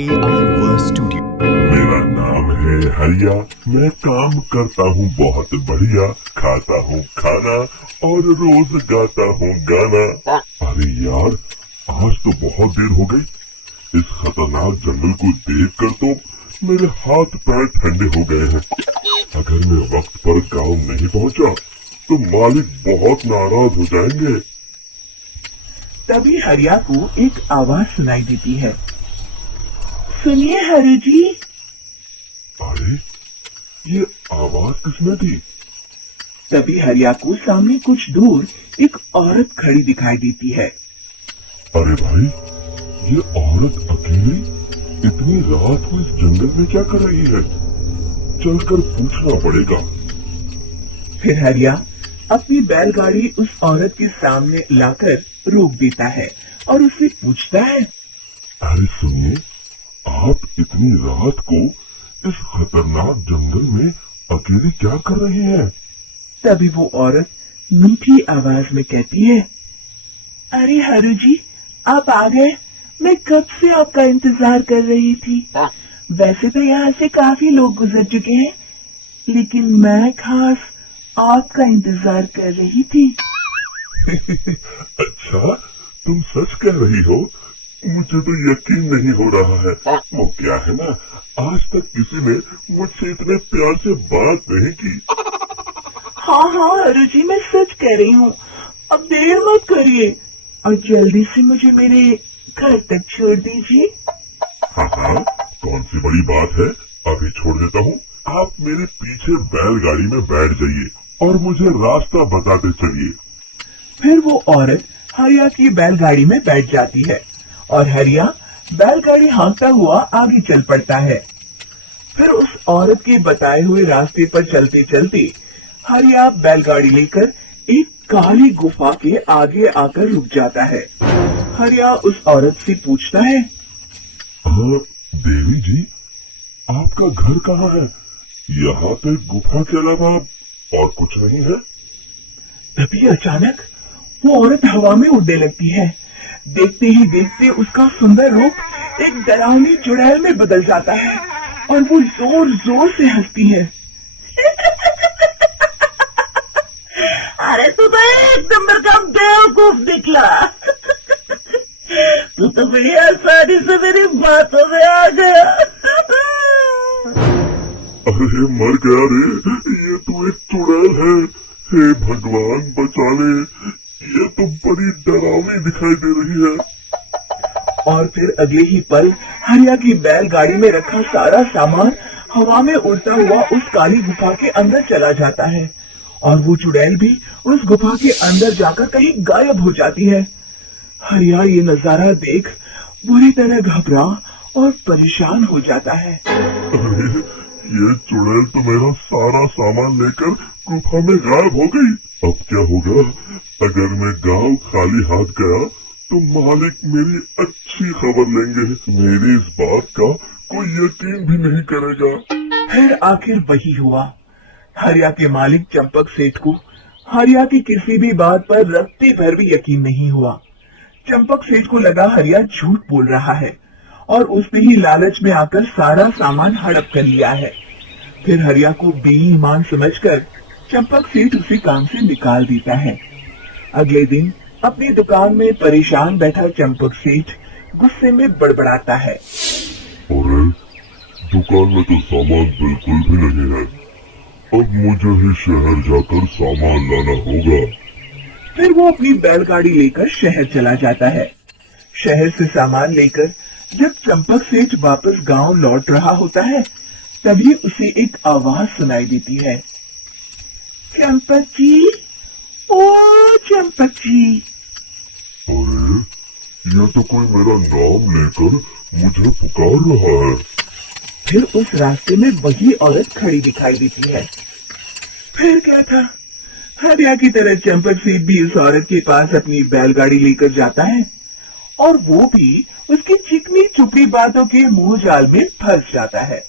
AI verse studio. मेरा नाम है हरिया, मैं काम करता हूँ बहुत बढ़िया, खाता हूँ खाना और रोज गाता हूँ गाना। अरे यार, आज तो बहुत देर हो गई। इस खतरनाक जंगल को देखकर तो मेरे हाथ पैर ठंडे हो गए हैं। अगर मैं वक्त पर गांव नहीं पहुंचा तो मालिक बहुत नाराज हो जाएंगे। तभी हरिया को एक आवाज सुनाई देती है। सुनिए हरि जी। अरे, ये आवाज किसने दी? तभी हरिया को सामने कुछ दूर एक औरत खड़ी दिखाई देती है। अरे भाई, ये औरत अकेली इतनी रात को इस जंगल में क्या कर रही है? चलकर पूछना पड़ेगा। फिर हरिया अपनी बैलगाड़ी उस औरत के सामने लाकर रोक देता है और उससे पूछता है। अरे सुनिए, आप इतनी रात को इस खतरनाक जंगल में अकेले क्या कर रहे हैं? तभी वो औरत मीठी आवाज में कहती है, अरे हरु जी, आप आ गए। मैं कब से आपका इंतजार कर रही थी। वैसे तो यहाँ से काफी लोग गुजर चुके हैं, लेकिन मैं खास आपका इंतजार कर रही थी। अच्छा, तुम सच कह रही हो? मुझे तो यकीन नहीं हो रहा है। वो क्या है ना, आज तक किसी ने मुझसे इतने प्यार से बात नहीं की। हाँ हाँ हरु जी, मैं सच कह रही हूँ। अब देर मत करिए और जल्दी से मुझे मेरे घर तक छोड़ दीजिए। हाँ हाँ, कौन सी बड़ी बात है, अभी छोड़ देता हूँ। आप मेरे पीछे बैलगाड़ी में बैठ जाइए और मुझे रास्ता बताते चलिए। फिर वो औरत हरिया की बैलगाड़ी में बैठ जाती है और हरिया बैलगाड़ी हाँकता हुआ आगे चल पड़ता है। फिर उस औरत के बताए हुए रास्ते पर चलते चलते हरिया बैलगाड़ी लेकर एक काली गुफा के आगे आकर रुक जाता है। हरिया उस औरत से पूछता है। हाँ देवी जी, आपका घर कहाँ है? यहाँ पे गुफा के अलावा और कुछ नहीं है? तभी अचानक वो औरत हवा में उड़ने लगती है। देखते ही देखते उसका सुंदर रूप एक डरावनी चुड़ैल में बदल जाता है और वो जोर जोर से हंसती है। अरे तू तो एक नंबर का बेवकूफ निकला। तू तो बड़ी आसानी से मेरी बातों में आ गया। अरे मर गया रे, ये तो एक चुड़ैल है। हे भगवान बचा ले, ये तो बड़ी डरावनी दिखाई दे रही है। और फिर अगले ही पल हरिया की बैलगाड़ी में रखा सारा सामान हवा में उड़ता हुआ उस काली गुफा के अंदर चला जाता है और वो चुड़ैल भी उस गुफा के अंदर जाकर कहीं गायब हो जाती है। हरिया ये नजारा देख बुरी तरह घबरा और परेशान हो जाता है। अरे, ये चुड़ैल तो मेरा सारा सामान लेकर गुफा में गायब हो गई। अब क्या होगा? अगर मैं गांव खाली हाथ गया तो मालिक मेरी अच्छी खबर लेंगे। मेरी इस बात का कोई यकीन भी नहीं करेगा। फिर आखिर वही हुआ। हरिया के मालिक चंपक सेठ को हरिया की किसी भी बात पर रत्ती भर भी यकीन नहीं हुआ। चंपक सेठ को लगा हरिया झूठ बोल रहा है और उसने ही लालच में आकर सारा सामान हड़प कर लिया है। फिर हरिया को बेईमान समझकर चंपक सेठ उसे काम से निकाल देता है। अगले दिन अपनी दुकान में परेशान बैठा चंपक सेठ गुस्से में बड़बड़ाता है। अरे, दुकान में तो सामान बिल्कुल भी नहीं है। अब मुझे ही शहर जाकर सामान लाना होगा। फिर वो अपनी बैलगाड़ी लेकर शहर चला जाता है। शहर से सामान लेकर जब चंपक सेठ वापस गांव लौट रहा होता है, तभी उसे एक आवाज सुनाई देती है। चंपक जी, ओ चंपक जी। अरे, ये तो कोई मेरा नाम लेकर मुझे पुकार रहा है। फिर उस रास्ते में वही औरत खड़ी दिखाई देती है। फिर क्या था, हरिया की तरह चंपक सेठ भी उस औरत के पास अपनी बैलगाड़ी लेकर जाता है और वो भी उसकी चिकनी चुपड़ी बातों के मुंह जाल में फंस जाता है।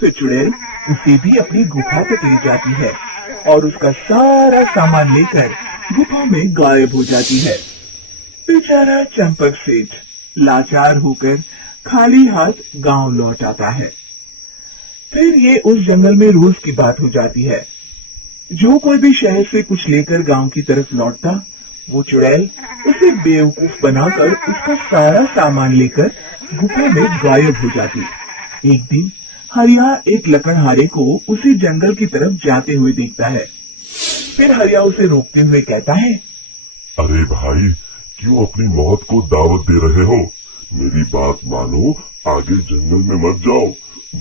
तो चुड़ैल उसे भी अपनी गुफा तक ले जाती है और उसका सारा सामान लेकर गुफा में गायब हो जाती है। बेचारा चंपक सेठ लाचार होकर खाली हाथ गांव लौट आता है। फिर ये उस जंगल में रोज की बात हो जाती है। जो कोई भी शहर से कुछ लेकर गांव की तरफ लौटता, वो चुड़ैल उसे बेवकूफ बनाकर उसका सारा सामान लेकर गुफा में गायब हो जाती। एक दिन हरिया एक लकड़हारे को उसी जंगल की तरफ जाते हुए देखता है। फिर हरिया उसे रोकते हुए कहता है, अरे भाई, क्यों अपनी मौत को दावत दे रहे हो? मेरी बात मानो, आगे जंगल में मत जाओ,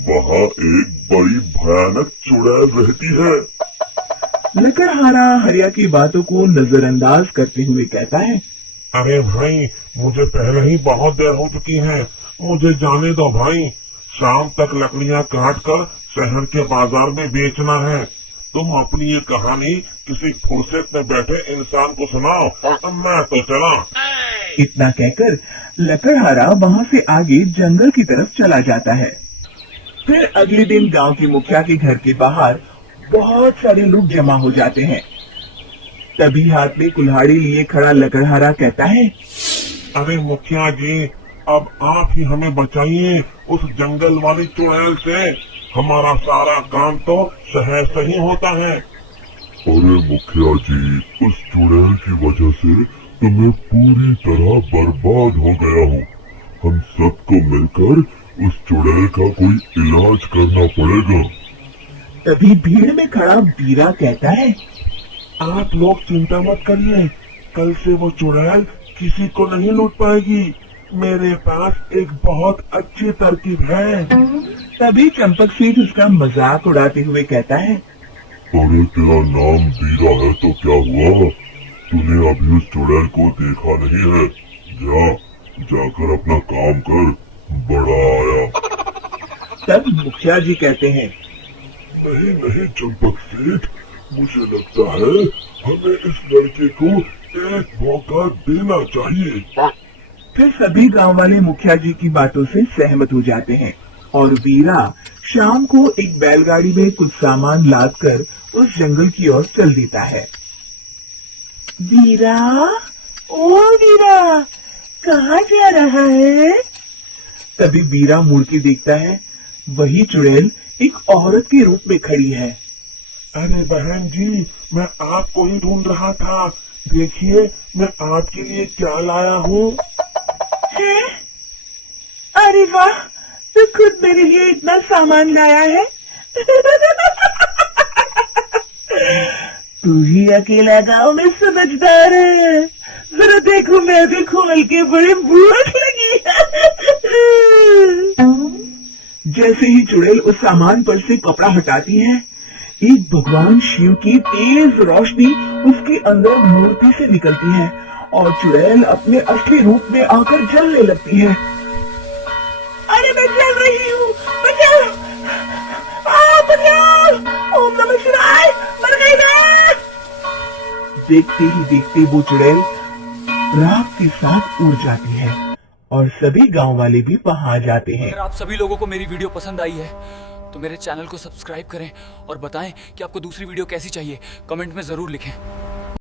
वहाँ एक बड़ी भयानक चुड़ैल रहती है। लकड़हारा हरिया की बातों को नजरअंदाज करते हुए कहता है, अरे भाई, मुझे पहले ही बहुत देर हो चुकी है, मुझे जाने दो भाई। शाम तक लकड़ियाँ काट कर शहर के बाजार में बेचना है। तुम अपनी ये कहानी किसी फुर्सत में बैठे इंसान को सुनाओ, मैं तो चला। इतना कहकर लकड़हारा वहाँ से आगे जंगल की तरफ चला जाता है। फिर अगले दिन गांव के मुखिया के घर के बाहर बहुत सारे लोग जमा हो जाते हैं। तभी हाथ में कुल्हाड़ी लिए खड़ा लकड़हारा कहता है, अरे मुखिया जी, अब आप ही हमें बचाइए उस जंगल वाली चुड़ैल से। हमारा सारा काम तो शहर से ही होता है। अरे मुखिया जी, उस चुड़ैल की वजह से तो मैं पूरी तरह बर्बाद हो गया हूँ। हम सबको मिलकर उस चुड़ैल का कोई इलाज करना पड़ेगा। तभी भीड़ में खड़ा बीरा कहता है, आप लोग चिंता मत करिए, कल से वो चुड़ैल किसी को नहीं लूट पाएगी। मेरे पास एक बहुत अच्छी तरकीब है। तभी चंपक सेठ उसका मजाक उड़ाते हुए कहता है, अरे तेरा नाम बीरा है तो क्या हुआ? तूने अभी उस चुड़ैल को देखा नहीं है? जाकर अपना काम कर, बड़ा आया। तब मुखिया जी कहते हैं, नहीं नहीं चंपक सेठ, मुझे लगता है हमें इस लड़के को एक मौका देना चाहिए। फिर सभी गांव वाले मुखिया जी की बातों से सहमत हो जाते हैं और वीरा शाम को एक बैलगाड़ी में कुछ सामान लादकर उस जंगल की ओर चल देता है। वीरा, ओ वीरा, कहाँ जा रहा है? तभी वीरा मुड़ के देखता है, वही चुड़ैल एक औरत के रूप में खड़ी है। अरे बहन जी, मैं आपको ही ढूंढ रहा था। देखिए, मैं आपके लिए क्या लाया हूँ। है? अरे वाह, तू खुद मेरे लिए इतना सामान लाया है। तू ही अकेला गांव में समझदार है। जरा देखो, मैं भी खोल के बड़ी भूख लगी। जैसे ही चुड़ैल उस सामान पर से कपड़ा हटाती है, एक भगवान शिव की तेज रोशनी उसके अंदर मूर्ति से निकलती है और चुड़ैल अपने असली रूप में आकर जलने लगती है। अरे मैं जल रही हूँ, बचाओ! बचाओ! ओम नमः शिवाय! मर गई मैं! देखते ही देखते वो चुड़ैल राख के साथ उड़ जाती है और सभी गांव वाले भी वहां आ जाते हैं। अगर आप सभी लोगों को मेरी वीडियो पसंद आई है तो मेरे चैनल को सब्सक्राइब करें और बताएं कि आपको दूसरी वीडियो कैसी चाहिए। कमेंट में जरूर लिखें।